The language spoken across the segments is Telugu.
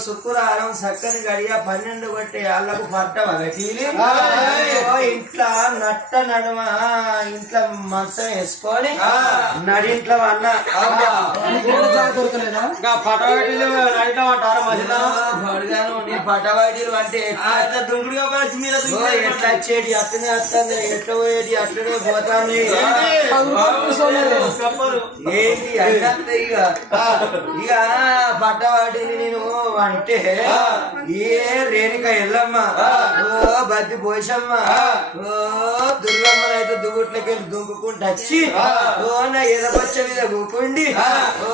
శుక్రవారం చక్కని గడియ పన్నెండు కొట్టే వాళ్ళకు పట్ట వగటీలి ఇంట్లో నట్ట నడుమ ఇంట్లో మంచం వేసుకొని నడింట్లో అన్న. ఇంకా పటవాటిలో నైట్ అంటారు మధ్యలో. అడిగాను నీ పట్టవాడీలు అంటే ఎట్లా? దుంకుడుగా మీద ఓ, ఎట్లా వచ్చేటి? అట్లనే వస్తుంది. ఎట్లా పోయేటి? అట్లనే పోతాను ఏంటి? అంటే ఇక. ఇక పట్టవాటిని నేను అంటే ఏ రేణుక ఎల్లమ్మ. ఓ బద్ది పోషమ్మ ఓ దుర్గమ్మనైతే దుగుట్లకి దుంకుకుంటూ వచ్చి ఓ నా ఎదపచ్చ మీద కూకుండి ఓ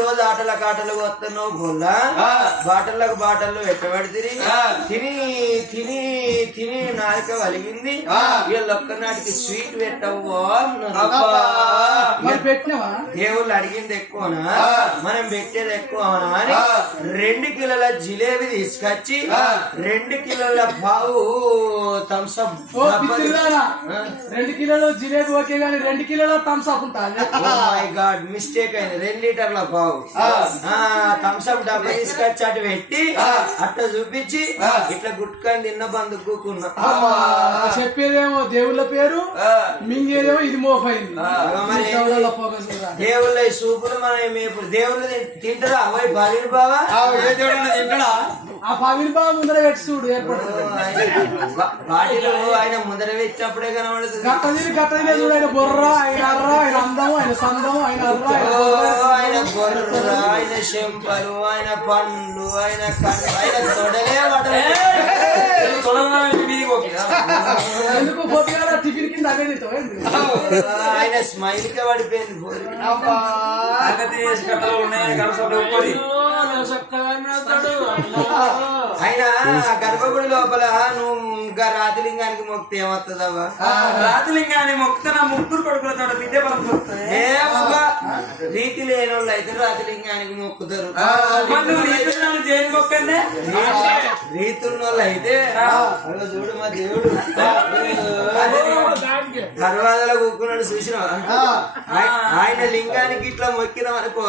రోజు ఆటల కాటలు వస్తున్నావు బొల్ల? బాటలకు బాటల్లో ఎట్టబడి తిని తిని తిని నాలుక వలిగింది. వీళ్ళొక్కనాటికి స్వీట్ పెట్టవు దేవుళ్ళు అడిగింది ఎక్కువనా? మనం పెట్టేది ఎక్కువనా అని రెండు కిలోల జిలేబీ తీసుకొచ్చి రెండు కిలోల బావు పిత్రులారా రెండు కిలోలు జిలేబీ ఓకే కానీ రెండు కిలోల థమ్స్ అప్ ఉంటుంది మై గాడ్ మిస్టేక్ అయింది రెండు లీటర్ల బావు థమ్స్అప్ డబ్బా తీసుకొచ్చి అటు పెట్టి అట్లా చూపించి ఇట్లా గుట్టుకొని తిన్న బంధు కూకున్నా. చెప్పేదేమో దేవుళ్ళ పేరు మింగేదేమో ఇది మోఫైంది? దేవుళ్ళ. దేవుళ్ళ సూపులు మనం ఇప్పుడు దేవుళ్ళు తింటారా? అవై బాలిరు బావా. తింటాడా? ఆ పగిలి బాగా ముందర పెట్టి చూడు ఏర్పడుతుంది. బాటిలో ఆయన ముందర పెట్టినప్పుడే కనబడుతుంది. గట్ట తిని గట్ట తినే చూడు ఆయన బొర్ర ఆయన అర్ర ఆయన అందము ఆయన సందము ఆయన అర్ర ఆయన బొర్ర. ఆయన చెంపలు ఆయన పండ్లు ఆయన తొడలే ఎందుకు టిఫిన్ కింద అదే? ఆయన స్మైల్ కే పడిపోయింది ఆయన గర్భగుడి లోపల నువ్వు ఇంకా రాతిలింగానికి మొక్కితే ఏమవుతుందవ్వా రాజలింగాన్ని మొక్కుతున్న ముగ్గురు కొడుకులతో పలుకుతుంది ఏమవ్వా రీతి లేని వాళ్ళు అయితే రాతిలింగానికి మొక్కుతారు. జైలు మొక్కండి. రీతున్న వాళ్ళు అయితే చూడు మా దేవుడు. తర్వాతలో కూకున్నాడు చూసిన ఆయన లింగానికి ఇట్లా మొక్కినాం అనుకో.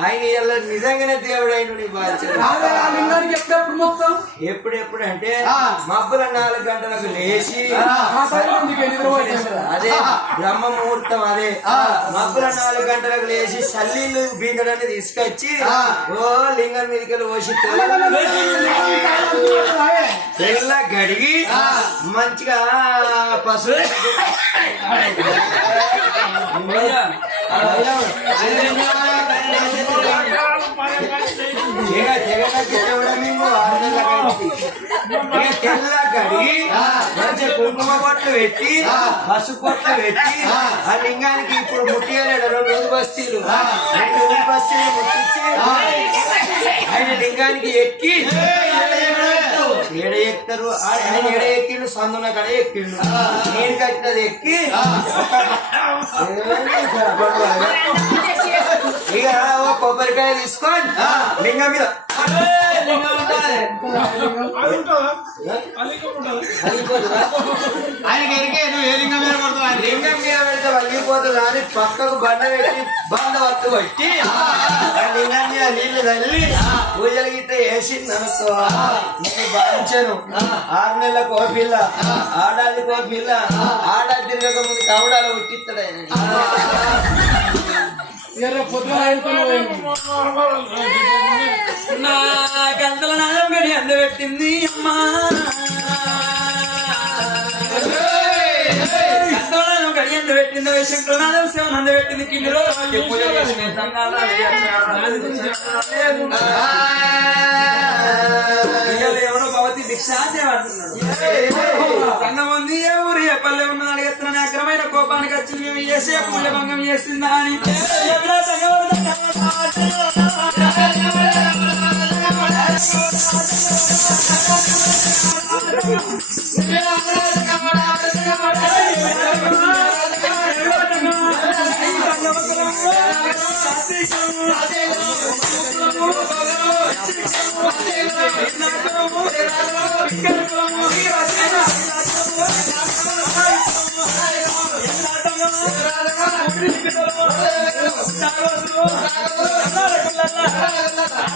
ఆయన- ఇలా నిజంగానే దేవుడు అయిన లింగానికి ఎప్పుడెప్పుడు మొత్తం? ఎప్పుడెప్పుడు అంటే మబ్బుల నాలుగు గంటలకు లేచి అదే బ్రహ్మ ముహూర్తం అదే. మబ్బుల నాలుగు గంటలకు లేచి సల్లీలు బీందడాన్ని తీసుకొచ్చి ఓ లింగం మీదకి పోసి తెల్ల గడిగి మంచిగా పశువు తెగ తెగ తిట్టవడం మేము ఆరు నెలల కాడికి. ఇక తెల్ల కడిగి మంచి కుంకుమ బొట్లు పెట్టి పసుపు బొట్లు పెట్టి ఆ లింగానికి ఇప్పుడు ముట్టియలేడు రెండు ఊరు బస్తీలు రెండు ఊరు బస్తీలు ముట్టించి ఆయన లింగానికి ఎక్కి ఏడ ఎక్కుతారు ఆయన ఏడ ఎక్కిండు సందున కడ ఎక్కిండు. నేను కట్టినది ఎక్కి. ఇక ఓ కొబ్బరికాయ తీసుకొని లింగం మీద? ఆయనకి ఎరికే నువ్వు ఏ లింగం మీద కొడతావు? ఆయన లింగం మీద పెడితే వలిగిపోతుంది అని పక్కకు బండ పెట్టి బండ వత్తు లింగం మీద నీళ్ళు తల్లి పూజలు గిట్ట వేసింది అనుకో నేను భావించాను ఆరు నెలలకు ఒక పిల్ల పిల్ల ఆడాది తిరగక ముందు కవడాలు ఉట్టిస్తాడు ఆయన. గంటల నాదం గడి అందబెట్టింది అమ్మా గంటల నాదం సేవ అందబెట్టింది శంకర కింది రోజు పూజ చేసిన. ఎవరో భవతి భిక్షాదేవి ఉంది ఏ ఊరు ఏ పల్లె ఉన్నది అడిగెత్తున్న అగ్రమైన కోపానికి వచ్చి మేము చేసే పూజ భంగం చేసిందా అని.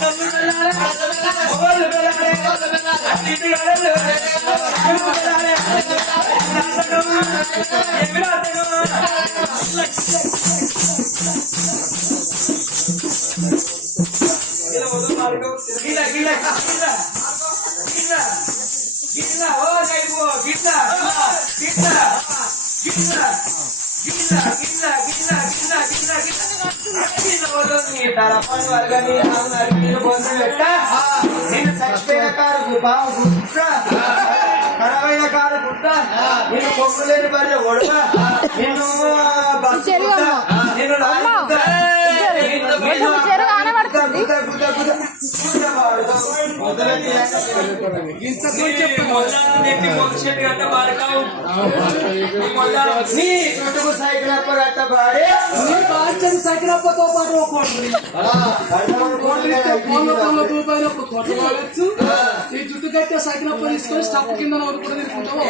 అందరూ గిన్నె గిన్నె గిన్నె గిన్నె గిన్నె నాకు పాము గుట్ట కరవైన కారు గుట్ట సాకిరప్పతో పాటు కోట్లు కొట్టుకోవచ్చు ఈ జుట్టు కట్టే సాకిరప్ప తీసుకొని స్టప్ కింద కూడా తీసుకుంటాము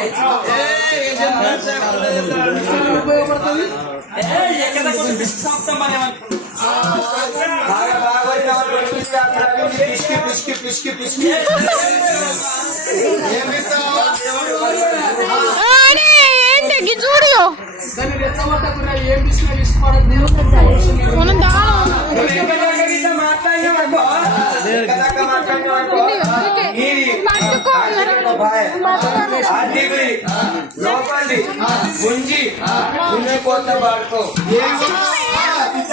ఉపయోగపడుతుంది పిసికి పిసికి పిసికి లోపలి గుంజి కొత్త పాడుకో.